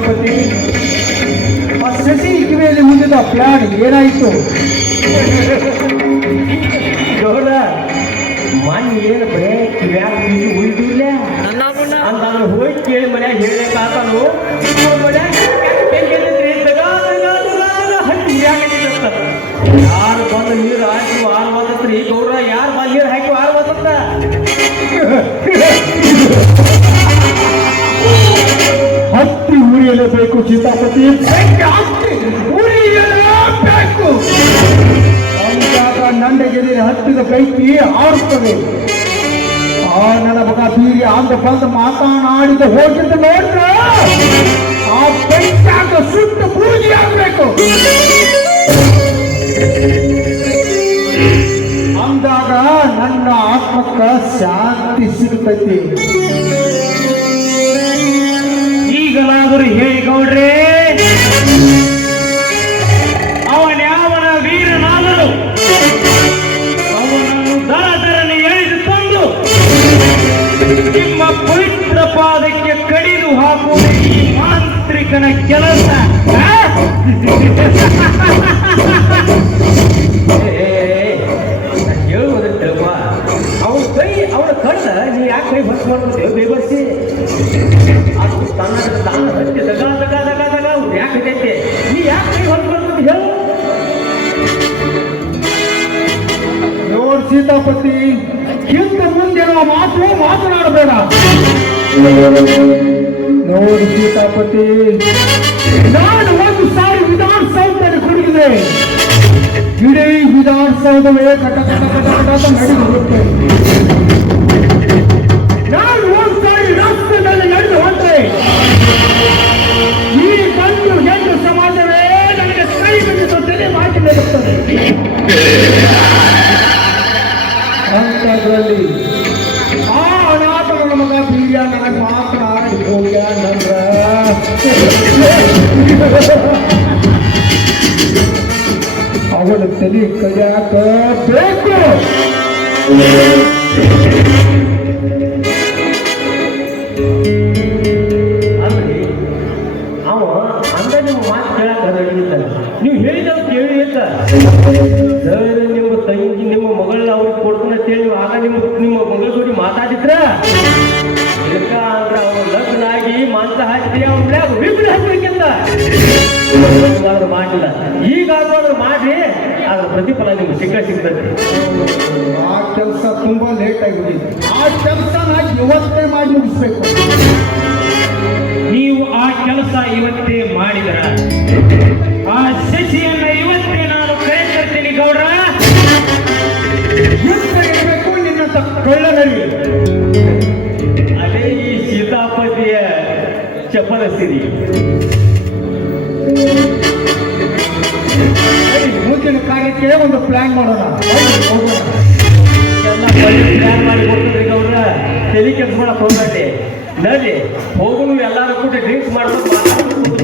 ಸೀತಾಪತಿ ಆ ಶಶಿ ಕಿವಿಯಲ್ಲಿ ಮುಂದಿದ ಪ್ಲಾನ್ ಏನಾಯಿತು? ಗೌಡ ಮಣ್ಣು ಏನು ಬರೇ ಕಿವ್ಯಾಗ ಬೀಜ ಉರಿಯಲೇಬೇಕು ಸೀತಾಪತಿ ಬೇಕು ನಂಡಗೆರೆ ಹತ್ತಿದ ಬೆಂಕಿ ಆರುತ್ತದೆ. ಆ ನನ್ನ ಮಗ ಬೀರಿ ಅಂದ ಬಂದ ಮಾತನಾಡಿದ ಹೋಗಿದ್ದು ನೋಡ್ರ, ಆ ಬೆಂಕಿಯಾಗ ಸುಟ್ಟು ಪೂಜೆ ಆಗ್ಬೇಕು. ಅಂದಾಗ ನನ್ನ ಆತ್ಮಕ್ಕ ಶಾಂತಿ ಸಿಗುತ್ತೈತಿ ಈಗಲಾದರೂ ಹೇಳಿ ಗೌಡ್ರೆ ಅವನ್ಯಾವನ ವೀರನಾದರು ಅವನನ್ನು ದರದರನೆ ಎಳೆದು ತಂದು ನಿಮ್ಮ ಪವಿತ್ರ ಪಾದಕ್ಕೆ ಕಡಿದು ಹಾಕುವುದು ಈ ಮಾಂತ್ರಿಕನ ಕೆಲಸ. ಅವನ ಕಣ್ಣ ನೀ ಯಾಕೆ ಕೈ ಭರ್ತಿ ಮಾಡ್ಕೊತೇವೆ ಬೇಬರ್ಸಿ. ಅದು ತನ್ನ ಸೀತಾಪತಿ ಹಿಂದೆ ಮುಂದೆ ನಾವು ಮಾತು ಮಾತನಾಡಬೇಡ. ನೋಡಿ ಸೀತಾಪತಿ, ನಾನು ಒಂದು ಸಾರಿ ವಿಧಾನಸೌಧದಲ್ಲಿ ಕುಡಿದಿದೆ ಇಡೀ ವಿಧಾನಸೌಧವೇ ಕಟ ಕಟ ಕಟ ಕಟ ನಡೆದು ಹೋಗುತ್ತೆ. ಅವನ ತಲೆ ಕಲಿಯಾಕ ಬೇಕು. ಅಲ್ರಿ ಅವ ಅಂದ ನಿಮ್ಮ ಮಾತು ಕೇಳಾಕ ಅದಿರ್ತಾನೆ ನೀವು ಹೇಳಿದವ್ ಕೇಳಿ ಅಂತ. ಸರ್, ನಿಮ್ಮ ತಂಗಿ, ನಿಮ್ಮ ಮಗಳನ್ನ ಅವ್ರಿಗೆ ಕೊಡ್ತಾನೆ ಅಂತೇಳಿ ಆಗ ನಿಮ್ಮ ನಿಮ್ಮ ಮಗಳ ಜೋಡಿ ಮಾತಾಡಿದ್ರ? ಆಗಿ ಮಾಂಸ ಹಾಕಿ ಅವ್ನ ವಿಭಿನ್ನ ಹಾಕ್ಬೇಕಿಲ್ಲ ಅದ್ರ ಮಾಡಿಲ್ಲ ಈಗಾದ್ರೂ ಮಾಡಿ ಮಾಡ್ರಿ ಅದ್ರ ಪ್ರತಿಫಲ ನಿಮ್ಗೆ ಸಿಕ್ಕ ಸಿಗ್ತದೆ. ಆ ಕೆಲಸ ತುಂಬಾ ಲೇಟ್ ಆಗಿದೆ ಆ ಕೆಲಸ ಹಾಕಿ ಇವತ್ತೇ ಮಾಡಿ ಮುಗಿಸ್ಬೇಕು. ನೀವು ಆ ಕೆಲಸ ಇವತ್ತೇ ಮಾಡಿದ್ರ? ಆ ಶಶಿಯನ್ನ ಇವತ್ತೇ ನಾನು ಕರೆ ತರ್ತೀನಿ ಗೌಡ್ರ. ಯುದ್ಧ ಇರಬೇಕು ಚಪಲ ಸಿರಿ ಮುಂದಿನ ಕಾರ್ಯಕ್ಕೆ ಒಂದು ಪ್ಲಾನ್ ಮಾಡೋಣ. ಎಲ್ಲ ಪ್ಲಾನ್ ಮಾಡಿ ಕೊಡ್ತಾರೆ ಅವ್ರ ತಲೆ ಕೆಲಸ ಮಾಡಕ್ ಹೋಗ್ಬೇಡಿ ನಡಿ ಹೋಗುನು ಎಲ್ಲಾರು ಕೂಡ ಡ್ರಿಂಕ್ಸ್ ಮಾಡ್ಕೊಂಡು ಮಾತಾಡ್ಕೊಂಡು.